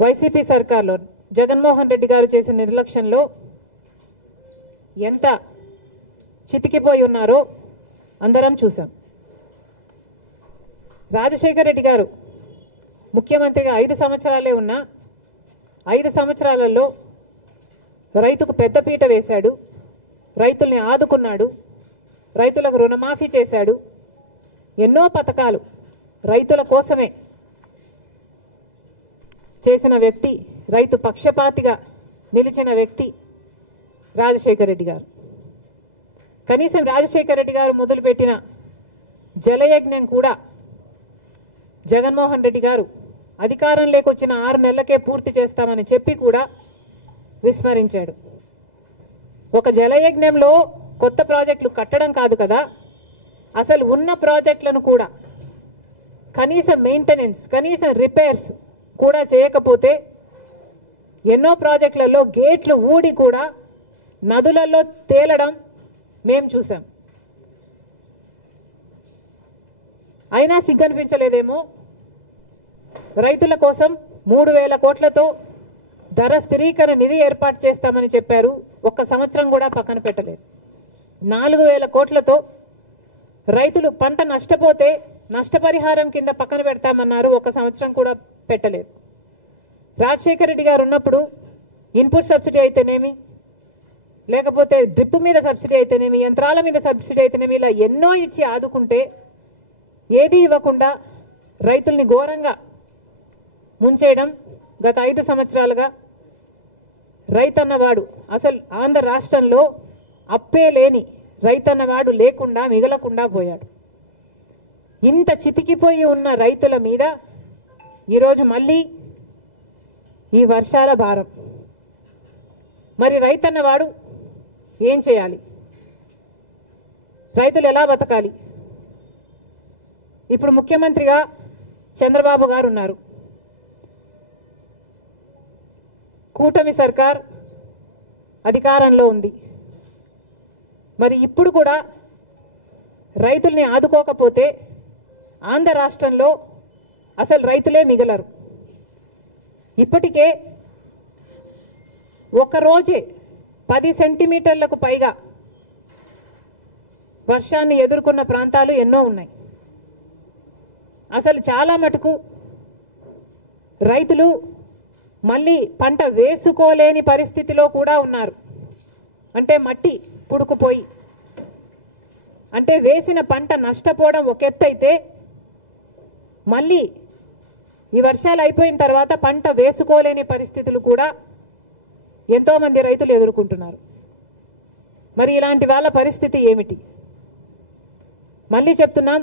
YCP సర్కార్లో Jaganmohan Reddy గారు చేసిన నిర్లక్ష్యంలో ఎంత చితికిపోయి ఉన్నారో అందరం చూసాం. రాజశేఖర రెడ్డి గారు ముఖ్యమంత్రిగా 5 సంవత్సరాలే ఉన్నా 5 సంవత్సరాలలో రైతుకు పెద్దపీట వేశాడు, రైతుల్ని ఆదుకున్నాడు, రైతులకు రుణమాఫీ చేశాడు. ఎన్నో పథకాలు రైతుల కోసమే చేసిన వ్యక్తి, రైతు పక్షపాతిగా నిలిచిన వ్యక్తి రాజశేఖర రెడ్డి గారు. కనీసం రాజశేఖర రెడ్డి గారు మొదలుపెట్టిన జలయజ్ఞం కూడా జగన్మోహన్ రెడ్డి గారు అధికారంలోకి వచ్చిన 6 నెలలకే పూర్తి చేస్తామని చెప్పి కూడా విస్మరించాడు. ఒక జలయజ్ఞంలో కొత్త ప్రాజెక్టులు కట్టడం కాదు కదా, అసలు ఉన్న ప్రాజెక్టులను కూడా కనీసం మెయింటెనెన్స్, కనీసం రిపేర్స్ కూడా చేయకపోతే ఎన్నో ప్రాజెక్టులలో గేట్లు ఊడి కూడా నదులలో తేలడం మేం చూసాం. అయినా సిగ్గనిపించలేదేమో. రైతుల కోసం 3,000 కోట్లతో ధర స్థిరీకరణ నిధి ఏర్పాటు చేస్తామని చెప్పారు. 1 సంవత్సరం కూడా పక్కన పెట్టలేదు. 4,000 కోట్లతో రైతులు పంట నష్టపోతే నష్టపరిహారం కింద పక్కన పెడతామన్నారు. 1 సంవత్సరం కూడా పెట్టలేదు. రాజశేఖర రెడ్డి గారు ఉన్నప్పుడు ఇన్పుట్ సబ్సిడీ అయితేనేమి, లేకపోతే డ్రిప్ మీద సబ్సిడీ అయితేనేమి, యంత్రాల మీద సబ్సిడీ అయితేనేమి, ఇలా ఎన్నో ఇచ్చి ఆదుకుంటే ఏది ఇవ్వకుండా రైతుల్ని ఘోరంగా ముంచేయడం గత 5 సంవత్సరాలుగా. రైతన్నవాడు అసలు ఆంధ్ర రాష్ట్రంలో అప్పే లేని రైతన్నవాడు లేకుండా మిగలకుండా పోయాడు. ఇంత చితికిపోయి ఉన్న రైతుల మీద ఈరోజు మళ్ళీ ఈ వర్షాల భారం. మరి రైతన్నవాడు ఏం చేయాలి? రైతులు ఎలా బతకాలి? ఇప్పుడు ముఖ్యమంత్రిగా చంద్రబాబు గారు ఉన్నారు. కూటమి సర్కార్ అధికారంలో ఉంది. మరి ఇప్పుడు కూడా రైతుల్ని ఆదుకోకపోతే ఆంధ్ర రాష్ట్రంలో అసలు రైతులే మిగలరు. ఇప్పటికే ఒకరోజే 10 సెంటీమీటర్లకు పైగా వర్షాన్ని ఎదుర్కొన్న ప్రాంతాలు ఎన్నో ఉన్నాయి. అసలు చాలా మటుకు రైతులు మళ్ళీ పంట వేసుకోలేని పరిస్థితిలో కూడా ఉన్నారు. అంటే మట్టి పుడుకుపోయి, అంటే వేసిన పంట నష్టపోవడం ఒక ఎత్తు అయితే, మళ్ళీ ఈ వర్షాలు అయిపోయిన తర్వాత పంట వేసుకోలేని పరిస్థితులు కూడా ఎంతో మంది రైతులు ఎదుర్కొంటున్నారు. మరి ఇలాంటి వాళ్ళ పరిస్థితి ఏమిటి? మళ్ళీ చెప్తున్నాం,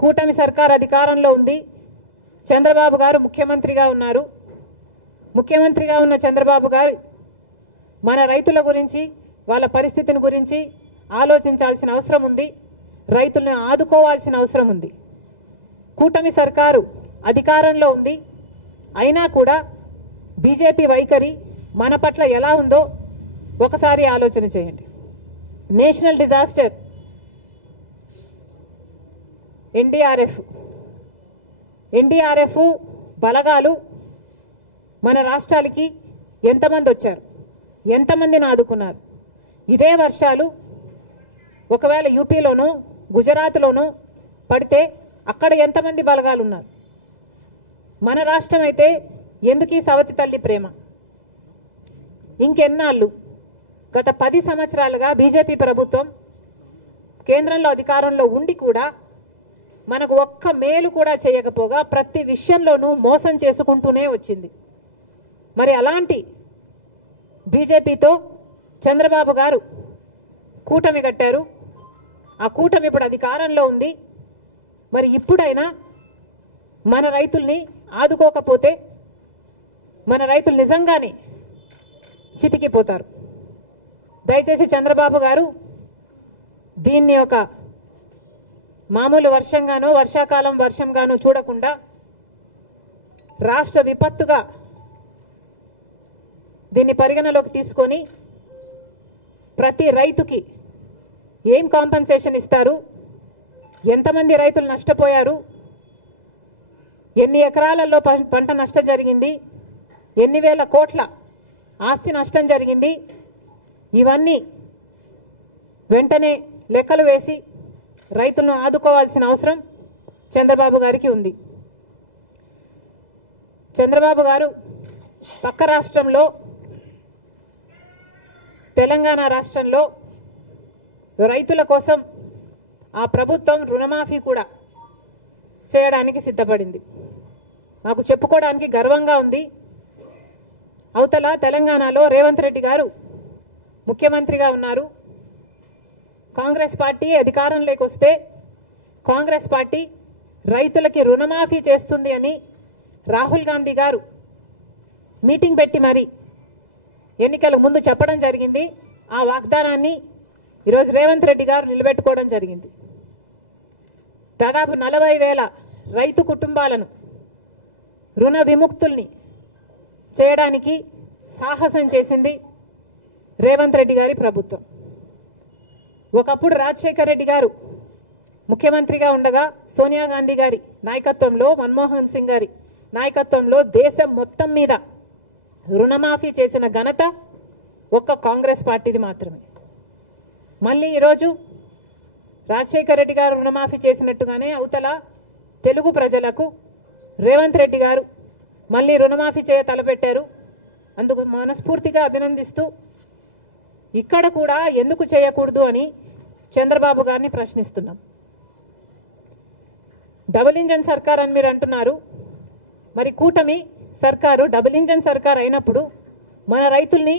కూటమి సర్కార్ అధికారంలో ఉంది. చంద్రబాబు గారు ముఖ్యమంత్రిగా ఉన్నారు. ముఖ్యమంత్రిగా ఉన్న చంద్రబాబు గారు మన రైతుల గురించి, వాళ్ళ పరిస్థితిని గురించి ఆలోచించాల్సిన అవసరం ఉంది. రైతులను ఆదుకోవాల్సిన అవసరం ఉంది. కూటమి సర్కారు అధికారంలో ఉంది. అయినా కూడా బీజేపీ వైఖరి మన పట్ల ఎలా ఉందో ఒకసారి ఆలోచన చేయండి. నేషనల్ డిజాస్టర్ ఎన్డీఆర్ఎఫ్ బలగాలు మన రాష్ట్రాలకి ఎంతమంది వచ్చారు, ఎంతమందిని ఆదుకున్నారు? ఇదే వర్షాలు ఒకవేళ యూపీలోనో గుజరాత్లోనో పడితే అక్కడ ఎంతమంది బలగాలు ఉన్నారు? మన రాష్ట్రం అయితే ఎందుకు ఈ సవతి తల్లి ప్రేమ? ఇంకెన్నాళ్ళు? గత 10 సంవత్సరాలుగా బీజేపీ ప్రభుత్వం కేంద్రంలో అధికారంలో ఉండి కూడా మనకు ఒక్క మేలు కూడా చేయకపోగా ప్రతి విషయంలోనూ మోసం చేసుకుంటూనే వచ్చింది. మరి అలాంటి బీజేపీతో చంద్రబాబు గారు కూటమి కట్టారు. ఆ కూటమి ఇప్పుడు అధికారంలో ఉంది. మరి ఇప్పుడైనా మన రైతుల్ని ఆదుకోకపోతే మన రైతులు నిజంగానే చితికిపోతారు. దయచేసి చంద్రబాబు గారు దీన్ని ఒక మామూలు వర్షంగానో వర్షాకాలం వర్షంగానో చూడకుండా రాష్ట్ర విపత్తుగా దీన్ని పరిగణలోకి తీసుకొని ప్రతి రైతుకి ఏం కాంపెన్సేషన్ ఇస్తారు, ఎంతమంది రైతులు నష్టపోయారు, ఎన్ని ఎకరాలలో పంట నష్టం జరిగింది, ఎన్ని వేల కోట్ల ఆస్తి నష్టం జరిగింది, ఇవన్నీ వెంటనే లెక్కలు వేసి రైతులను ఆదుకోవాల్సిన అవసరం చంద్రబాబు గారికి ఉంది. చంద్రబాబు గారు పక్క రాష్ట్రంలో తెలంగాణ రాష్ట్రంలో రైతుల కోసం ఆ ప్రభుత్వం రుణమాఫీ కూడా చేయడానికి సిద్ధపడింది. మాకు చెప్పుకోవడానికి గర్వంగా ఉంది. అవతల తెలంగాణలో రేవంత్ రెడ్డి గారు ముఖ్యమంత్రిగా ఉన్నారు. కాంగ్రెస్ పార్టీ అధికారంలోకి వస్తే కాంగ్రెస్ పార్టీ రైతులకి రుణమాఫీ చేస్తుంది అని రాహుల్ గాంధీ గారు మీటింగ్ పెట్టి మరి ఎన్నికల ముందు చెప్పడం జరిగింది. ఆ వాగ్దానాన్ని ఈరోజు రేవంత్ రెడ్డి గారు నిలబెట్టుకోవడం జరిగింది. దాదాపు 40,000 రైతు కుటుంబాలను రుణ విముక్తుల్ని చేయడానికి సాహసం చేసింది రేవంత్ రెడ్డి గారి ప్రభుత్వం. ఒకప్పుడు రాజశేఖర్ రెడ్డి గారు ముఖ్యమంత్రిగా ఉండగా సోనియా గాంధీ గారి నాయకత్వంలో, మన్మోహన్ సింగ్ గారి నాయకత్వంలో దేశం మొత్తం మీద రుణమాఫీ చేసిన ఘనత ఒక్క కాంగ్రెస్ పార్టీది మాత్రమే. మళ్ళీ ఈరోజు రాజశేఖర్ రెడ్డి గారు రుణమాఫీ చేసినట్టుగానే అవతల తెలుగు ప్రజలకు రేవంత్ రెడ్డి గారు మళ్ళీ రుణమాఫీ చేయ తలపెట్టారు. అందుకు మనస్ఫూర్తిగా అభినందిస్తూ ఇక్కడ కూడా ఎందుకు చేయకూడదు అని చంద్రబాబు గారిని ప్రశ్నిస్తున్నాం. డబుల్ ఇంజన్ సర్కార్ అని మీరు అంటున్నారు. మరి కూటమి సర్కారు డబుల్ ఇంజన్ సర్కార్ అయినప్పుడు మన రైతుల్ని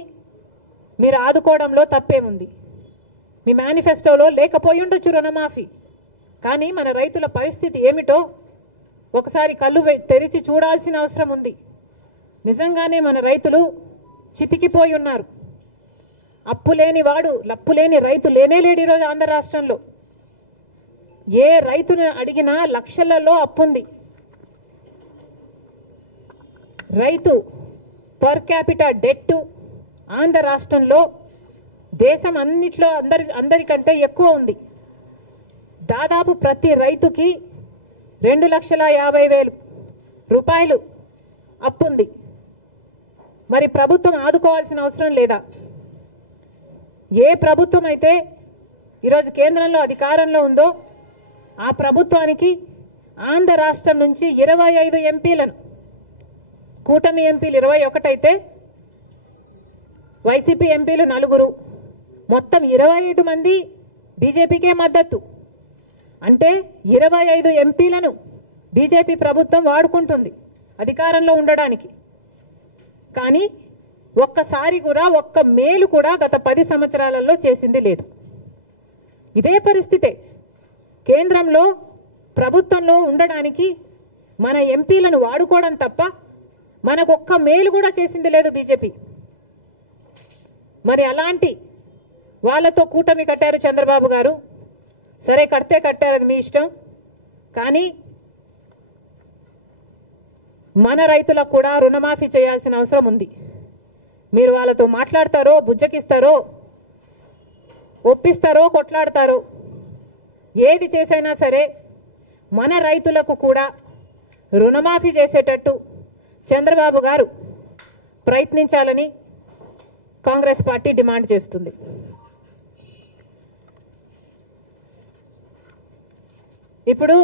మీరు ఆదుకోవడంలో తప్పేముంది? మీ మేనిఫెస్టోలో లేకపోయి ఉండొచ్చు రుణమాఫీ, కానీ మన రైతుల పరిస్థితి ఏమిటో ఒకసారి కళ్ళు తెరిచి చూడాల్సిన అవసరం ఉంది. నిజంగానే మన రైతులు చితికిపోయి ఉన్నారు. లప్పులేని రైతు లేనేలేడు ఈరోజు ఆంధ్ర రాష్ట్రంలో. ఏ రైతుని అడిగినా లక్షలలో అప్పుంది. రైతు పర్ క్యాపిటా డెట్ ఆంధ్ర రాష్ట్రంలో దేశం అన్నిట్లో అందరికంటే ఎక్కువ ఉంది. దాదాపు ప్రతి రైతుకి 2,50,000 రూపాయలు అప్పుంది. మరి ప్రభుత్వం ఆదుకోవాల్సిన అవసరం లేదా? ఏ ప్రభుత్వం అయితే ఈరోజు కేంద్రంలో అధికారంలో ఉందో ఆ ప్రభుత్వానికి ఆంధ్ర రాష్ట్రం నుంచి 25 ఎంపీలను, కూటమి ఎంపీలు 21 అయితే వైసీపీ ఎంపీలు 4, మొత్తం 25 మంది బీజేపీకే మద్దతు. అంటే 25 ఎంపీలను బీజేపీ ప్రభుత్వం వాడుకుంటుంది అధికారంలో ఉండడానికి. కానీ ఒక్కసారి కూడా ఒక్క మేలు కూడా గత 10 సంవత్సరాలలో చేసింది లేదు. ఇదే పరిస్థితే కేంద్రంలో ప్రభుత్వంలో ఉండడానికి మన ఎంపీలను వాడుకోవడం తప్ప మనకు ఒక్క మేలు కూడా చేసింది లేదు బీజేపీ. మరి అలాంటి వాళ్ళతో కూటమి కట్టారు చంద్రబాబు గారు. సరే, కడితే కట్టారు, అది మీ ఇష్టం. కానీ మన రైతులకు కూడా రుణమాఫీ చేయాల్సిన అవసరం ఉంది. మీరు వాళ్ళతో మాట్లాడతారో, బుజ్జకిస్తారో, ఒప్పిస్తారో, కొట్లాడతారో, ఏది చేసైనా సరే మన రైతులకు కూడా రుణమాఫీ చేసేటట్టు చంద్రబాబు గారు ప్రయత్నించాలని కాంగ్రెస్ పార్టీ డిమాండ్ చేస్తుంది. ఇప్పుడు